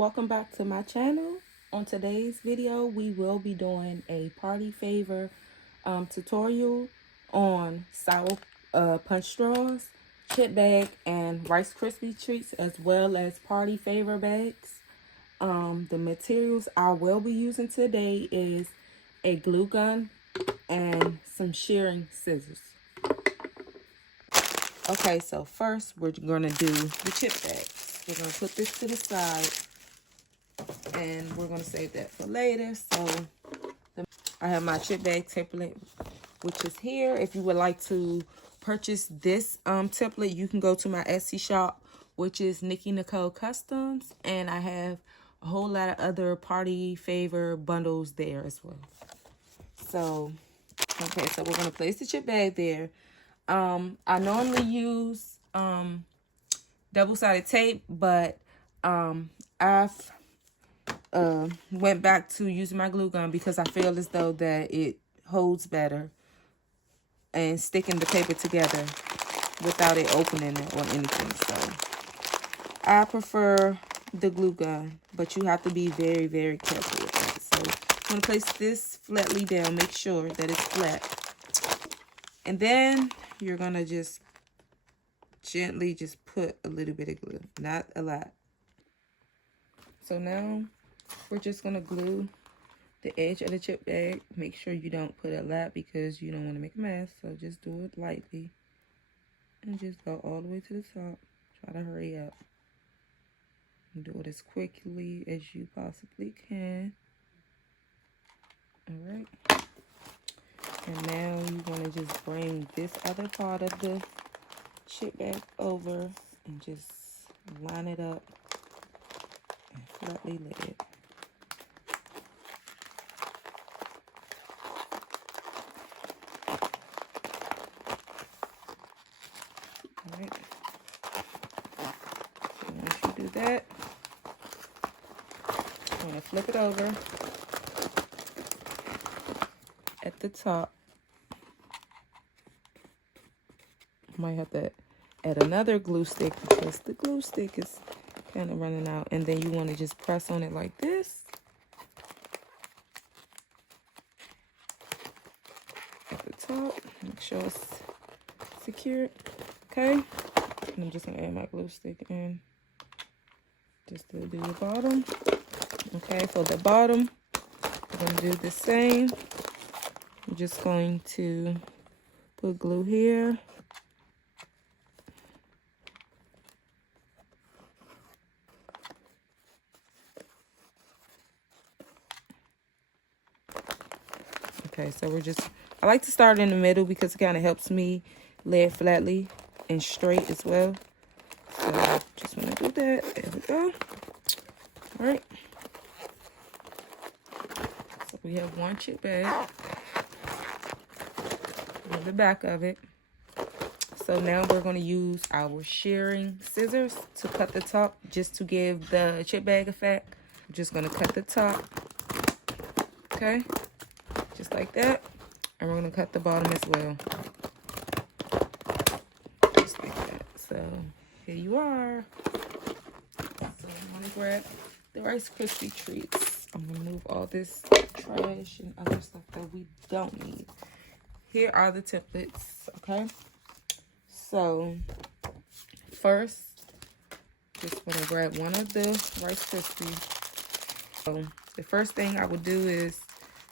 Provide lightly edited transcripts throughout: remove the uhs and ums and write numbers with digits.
welcome back to my channel. On today's video, we will be doing a party favor tutorial on sour punch straws, chip bag, and Rice Krispie treats, as well as party favor bags. The materials I will be using today is a glue gun and some shearing scissors. Okay, so first we're gonna do the chip bags. We're gonna put this to the side and we're gonna save that for later. So I have my chip bag template, which is here. If you would like to purchase this template, you can go to my Etsy shop, which is Nikki Nicole Customs, and I have a whole lot of other party favor bundles there as well. So okay, so we're gonna place the chip bag there. I normally use double-sided tape, but I've went back to using my glue gun because I feel as though that it holds better and sticking the paper together without it opening it or anything. So I prefer the glue gun, but you have to be very, very careful with that. So I'm going to place this flatly down. Make sure that it's flat. And then you're going to just gently just put a little bit of glue, not a lot. So now we're just going to glue the edge of the chip bag. Make sure you don't put a lot because you don't want to make a mess. So just do it lightly and just go all the way to the top. Try to hurry up and do it as quickly as you possibly can. All right. And now you're going to just bring this other part of the chip bag over and just line it up and flatly lay it. All right. So once you do that, I'm going to flip it over at the top. Might have to add another glue stick because the glue stick is kind of running out. And then you want to just press on it like this at the top. Make sure it's secured. Okay. And I'm just going to add my glue stick in just to do the bottom. Okay, for the bottom, we're going to do the same. I'm just going to put glue here. Okay, so I like to start in the middle because it kind of helps me lay it flatly and straight as well. So just want to do that. There we go. All right. So we have one chip bag on the back of it. So now we're going to use our shearing scissors to cut the top just to give the chip bag effect. I'm just going to cut the top. Okay. Just like that. And we're going to cut the bottom as well. Just like that. So here you are. So I'm going to grab the Rice Krispie treats. I'm going to move all this trash and other stuff that we don't need. Here are the templates, okay? So first, just want to grab one of the Rice Krispies. So the first thing I would do is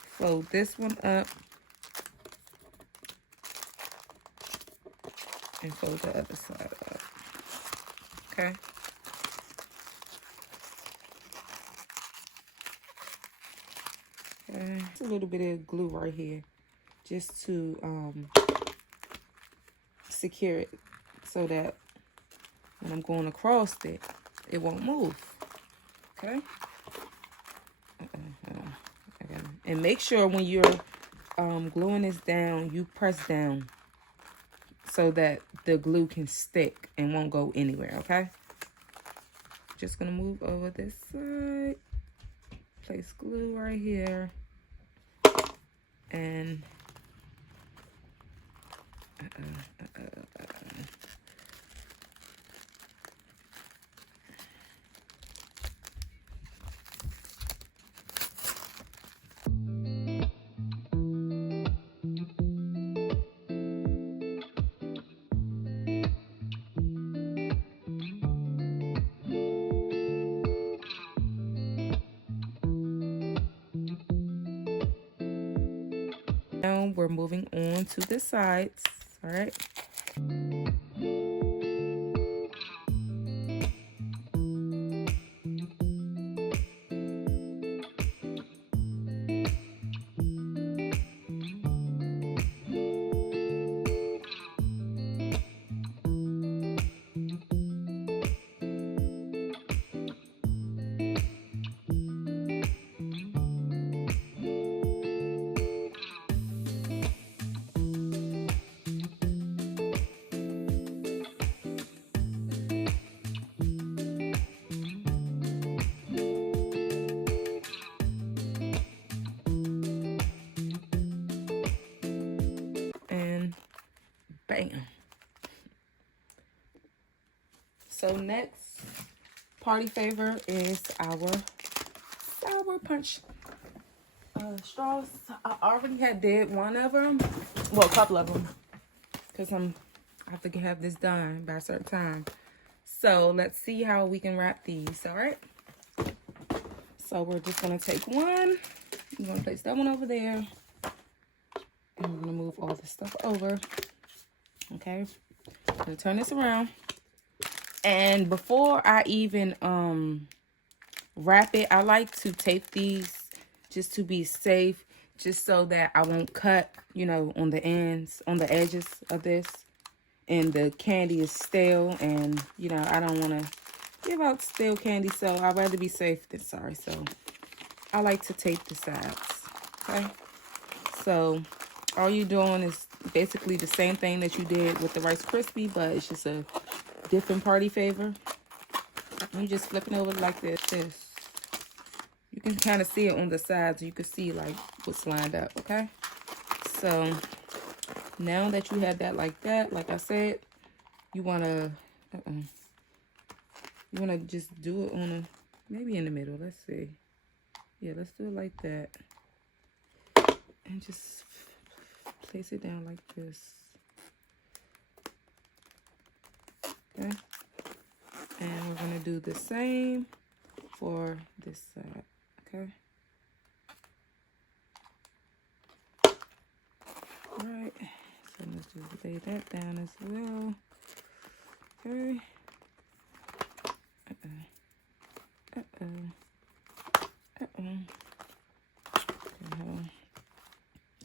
fold this one up and fold the other side up. Okay. Okay. It's a little bit of glue right here just to secure it so that when I'm going across it, it won't move. Okay. And make sure when you're gluing this down, you press down so that the glue can stick and won't go anywhere, okay? Just gonna move over this side, place glue right here, and moving on to the sides. All right. And bam. So next party favor is our sour punch straws. I already had did one of them, well, a couple of them, because I have to have this done by a certain time. So let's see how we can wrap these. All right. So we're just gonna take one. I'm gonna place that one over there, and we're gonna move all this stuff over. Okay. I'm gonna turn this around. And before I even wrap it, I like to tape these just to be safe, just so that I won't cut, you know, on the ends, on the edges of this, and the candy is stale, and you know, I don't want to give out stale candy, so I'd rather be safe than sorry. So I like to tape the sides. Okay, so all you're doing is basically the same thing that you did with the Rice Krispie, but it's just a different party favor. You just flip it over like this. You can kind of see it on the sides. You can see like what's lined up. Okay, so now that you have that like that, like I said, you want to just do it on a, maybe in the middle. Let's see. Yeah, let's do it like that, and just place it down like this. Okay, and we're gonna do the same for this side. Okay. All right. So let's just lay that down as well. Okay.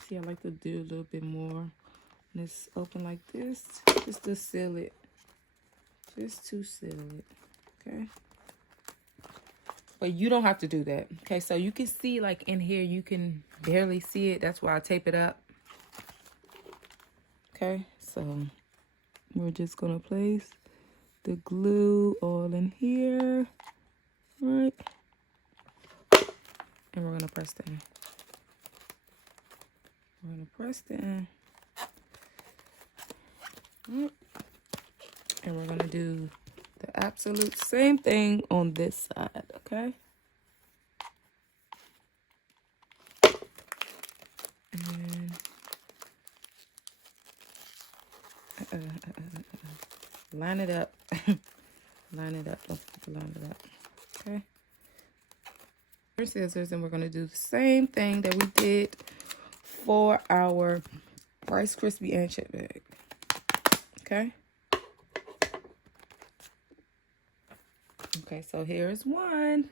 See, I like to do a little bit more. And it's open like this, just to seal it. Just to seal it. Okay. But you don't have to do that. Okay, so you can see like in here, you can barely see it. That's why I tape it up. Okay, so we're just gonna place the glue all in here, right? And we're gonna press down. We're gonna press down. Right. And we're gonna do the absolute same thing on this side, okay? And line it up. Line it up. Don't forget to line it up. Okay. Scissors, and we're gonna do the same thing that we did for our Rice Krispie and chip bag. Okay. Okay, so here's one.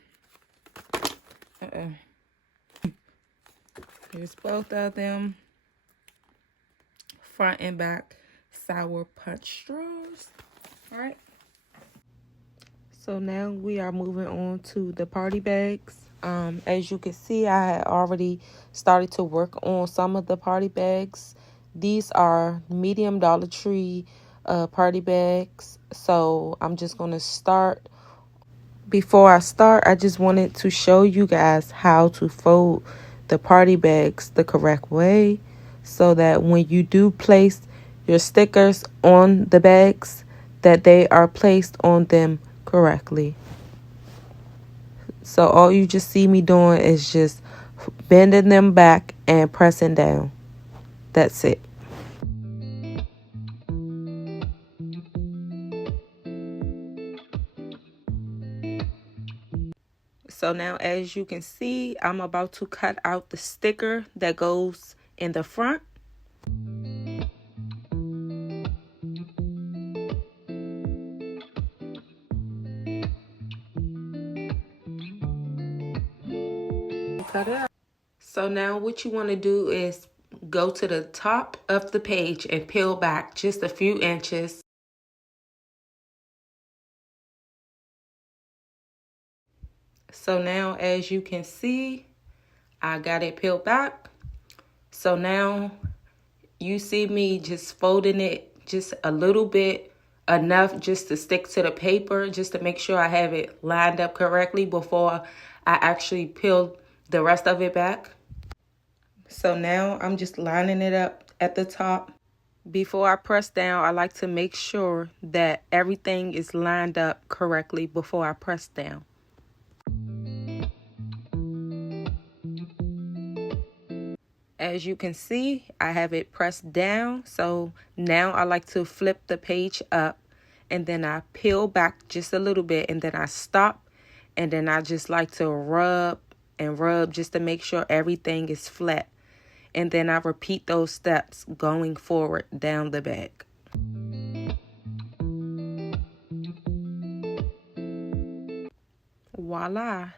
Here's both of them. Front and back sour punch straws. All right. So now we are moving on to the party bags. As you can see, I had already started to work on some of the party bags. These are medium Dollar Tree party bags. So I'm just going to start. Before I start, I just wanted to show you guys how to fold the party bags the correct way, so that when you do place your stickers on the bags, that they are placed on them correctly. So all you just see me doing is just bending them back and pressing down. That's it. So now, as you can see, I'm about to cut out the sticker that goes in the front. cut it out. So now what you want to do is go to the top of the page and peel back just a few inches. So now as you can see, I got it peeled back. So now you see me just folding it just a little bit, enough just to stick to the paper, just to make sure I have it lined up correctly before I actually peel the rest of it back. So now I'm just lining it up at the top. Before I press down, I like to make sure that everything is lined up correctly before I press down. As you can see, I have it pressed down. So now I like to flip the page up and then I peel back just a little bit and then I stop. And then I just like to rub and rub just to make sure everything is flat. And then I repeat those steps going forward down the back. Voila,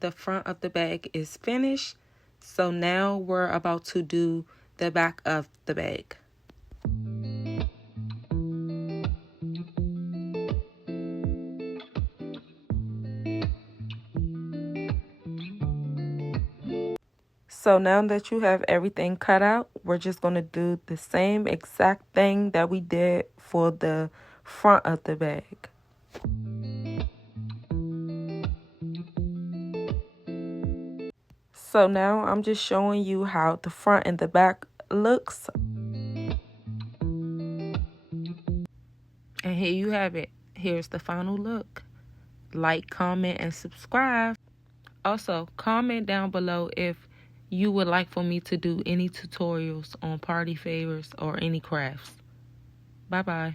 the front of the bag is finished. So now we're about to do the back of the bag. So now that you have everything cut out, we're just going to do the same exact thing that we did for the front of the bag. So now I'm just showing you how the front and the back looks. And here you have it. Here's the final look. Like, comment, and subscribe. Also, comment down below if you would like for me to do any tutorials on party favors or any crafts. Bye-bye.